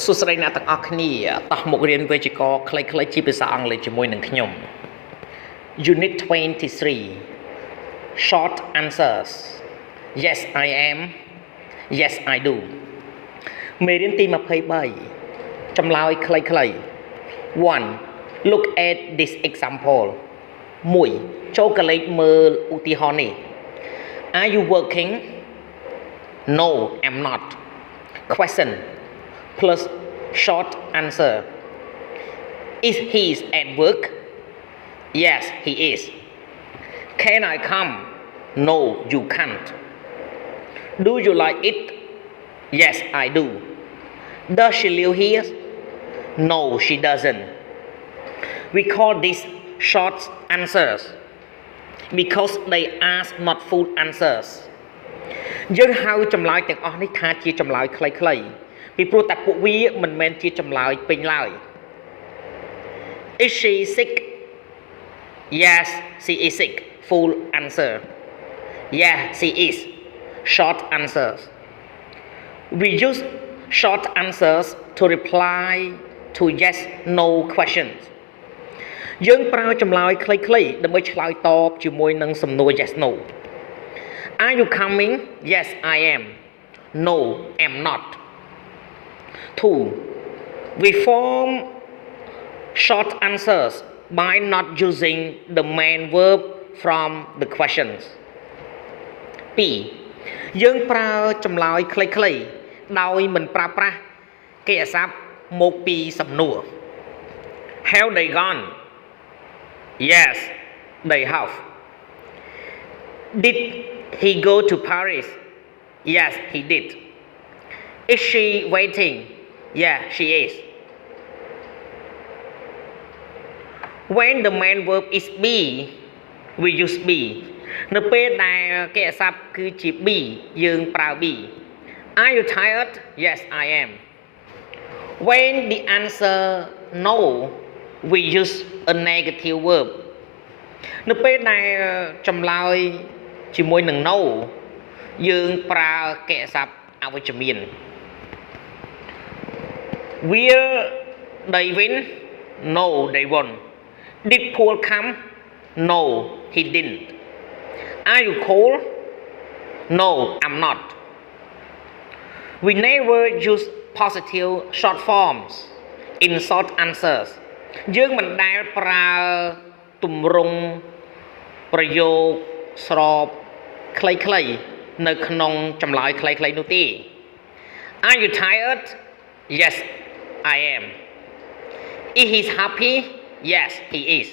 สุดท้ายนักอักนี่ต่อหมกเรียนเวจิกอคล้ายๆจีภาษาอังกฤษจมวยหนึ่งขยม Unit 23 Short answers Yes I am Yes I do เมเรียนตีมาเพย์ใบจำลายคล้ายๆ One Look at this example มุยโชว์กันเลยมืออุติฮอนี่ Are you working No I'm not Question plus short answer Is he at work Yes he is Can I come No you can't Do you like it Yes I do Does she live here No she doesn't We call these short answers because they ask not full answers យើងហៅចម្លើយទាំងអស់នេះថាជាចម្លើយខ្លីៗពីព្រោះតែពួកវាមិនមែនជាចម្លើយពេញឡើយ Is she sick Yes she is sick full answer Yeah she is short answers We use short answers to reply to yes no questions យើងប្រើចម្លើយខ្លីៗដើម្បីឆ្លើយតបជាមួយនឹងសំណួរ yes no Are you coming Yes I am No I'm not 2. We form short answers by not using the main verb from the questions 2. យើងប្រើចម្លើយខ្លីៗដោយមិនប្រើប្រាស់កិរិយាសព្ទមកពីសំណួរ Have they gone Yes they have Did he go to Paris Yes he did Is she waiting Yeah she is When the main verb is be we use be នៅពេលដែលកិរិយាសព្ទគឺជា be យើងប្រើ be Are you tired Yes I am When the answer no we use a negative verb នៅពេលដែលចម្លើយជាមួយនឹង no យើងប្រើកិរិយាសព្ទអវិជ្ជមាន Will they win No they won't Did Paul come No he didn't Are you cold No I'm not We never use positive short forms in short answers យើងមិនដែលប្រើទម្រង់ប្រយោគស្របខ្លីៗនៅក្នុងចម្លើយខ្លីៗនោះទេ Are you tired Yes I am Is he happy Yes he is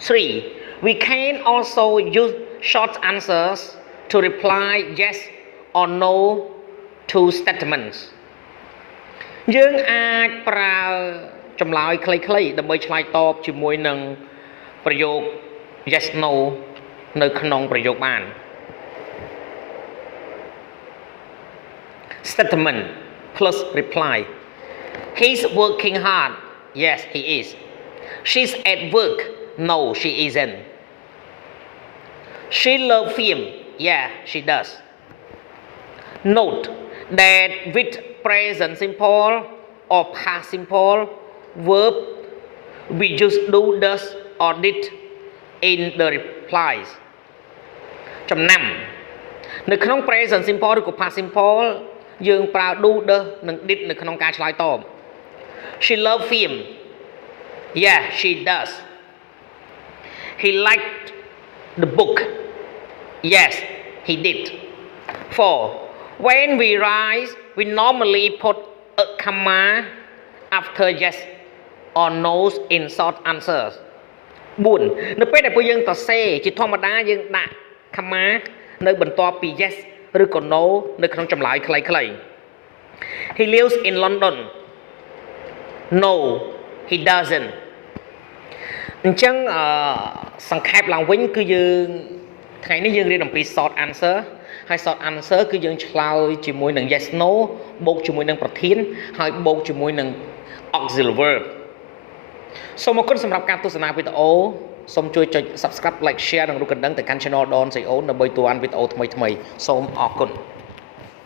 3. We can also use short answers to reply yes or no to statements យើងអាចប្រើចម្លើយខ្លីៗដើម្បីឆ្លើយតបជាមួយនឹងប្រយោគ yes no នៅក្នុងប្រយោគបាន Statement plus reply He's working hard Yes he is She's at work No she isn't She loves film Yeah she does Note that with present simple or past simple verb we use do does or did in the replies ចំណាំនៅក្នុង present simple ឬក៏ past simple យើងប្រើ do does និង did នៅក្នុងការឆ្លើយតប She loves film Yeah she does He liked the book Yes he did 4. When we write we normally put a comma after yes or no in short answers 4. នៅពេលដែលពួកយើងសរសេរជាធម្មតាយើងដាក់ comma នៅបន្ទាប់ពី yes ឬក៏ no នៅក្នុងចម្លើយខ្លីៗ He lives in London No he doesn't អញ្ចឹងសង្ខេបឡើងវិញគឺយើងថ្ងៃនេះយើងរៀនអំពី short answer ហើយ short answer គឺយើងឆ្លើយជាមួយនឹង yes no បូកជាមួយនឹងប្រធានហើយបូកជាមួយនឹង auxiliary verb សូមអរគុណសម្រាប់ការទស្សនាវីដេអូសូមជួយចុច subscribe like share និងរូបកណ្ដឹងទៅកាន់ channel Don Sreyoun ដើម្បីទទួលបានវីដេអូថ្មីៗសូមអរគុណ